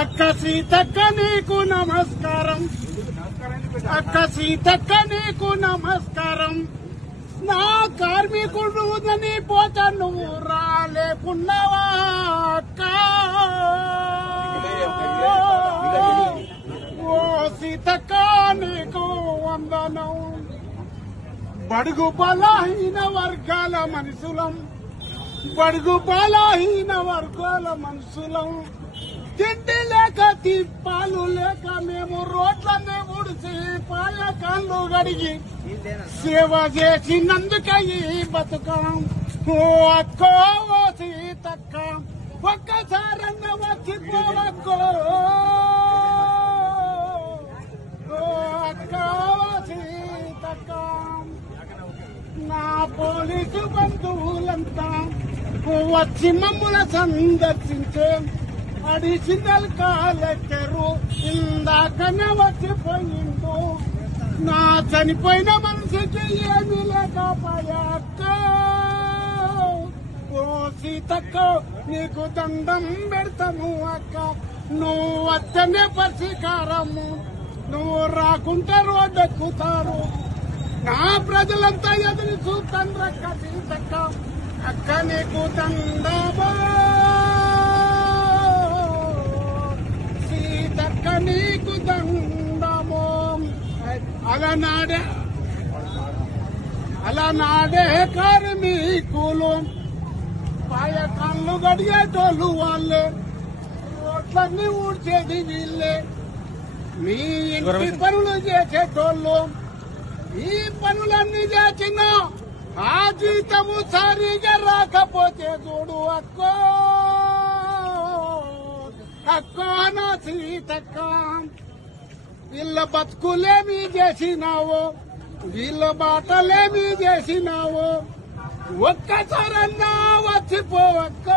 అక్క సీతక్క నీకు నమస్కారం, అక్క సీతక్క నీకు నమస్కారం. నా కార్మికుడు నీ పోత నువ్వు రాలేకున్నావా అక్క? ఓ సీతక్క నీకు వందనం. బడుగు బలహీన వర్గాల మనుషులం, బడుగు బలహీన వర్గాల మనుషులం. తిండి లేక తిప్పాలు లేక మేము రోడ్లనే ఉడిచి పాల కాళ్ళు గడిగి సేవ చేసినందుకే ఈ బతుకం. ఓ అక్కో ఓ సీతక్క ఒక్కసారన్న వచ్చిపోవక్కో. ఓ అక్క ఓ సీతక్క నా పోలీసు బంధువులంతా వచ్చి మమ్ముల సందర్శించే అడిషనల్ కలెక్టరు ఇందాకనే వచ్చిపోయిండు. నా చనిపోయిన మనిషికి ఏమీ లేకపోయాక ఓ సీతక్క నీకు దండం పెడతాను అక్క. నువ్వు వస్తేనే పరిష్కారము, నువ్వు రాకుంటే రోడ్డెక్కుతారు. నా ప్రజలంతా ఎదురు చూస్తారక్క సీతక్క. అక్క నీకు దండమో సీతక్క నీకు దండమో. అలనాడే కార్మికులు పాయ కళ్ళు గడిగేటోళ్ళు వాళ్ళే, రోడ్లన్నీ ఊడ్చేది వీళ్ళే. మీ ఇంటి పనులు చేసేటోళ్ళు ఈ పనులన్నీ చేసిన ఆ జీతము సరిగా రాకపోతే చూడు అక్కో అక్కో నా సీతక్క. వీళ్ళ బతుకులేమీ చేసినావో, వీళ్ళ బాటలేమీ చేసినావో, ఒక్కసారన్నా వచ్చిపోవక్క.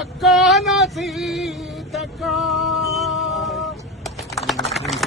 అక్క నా సీతక్క.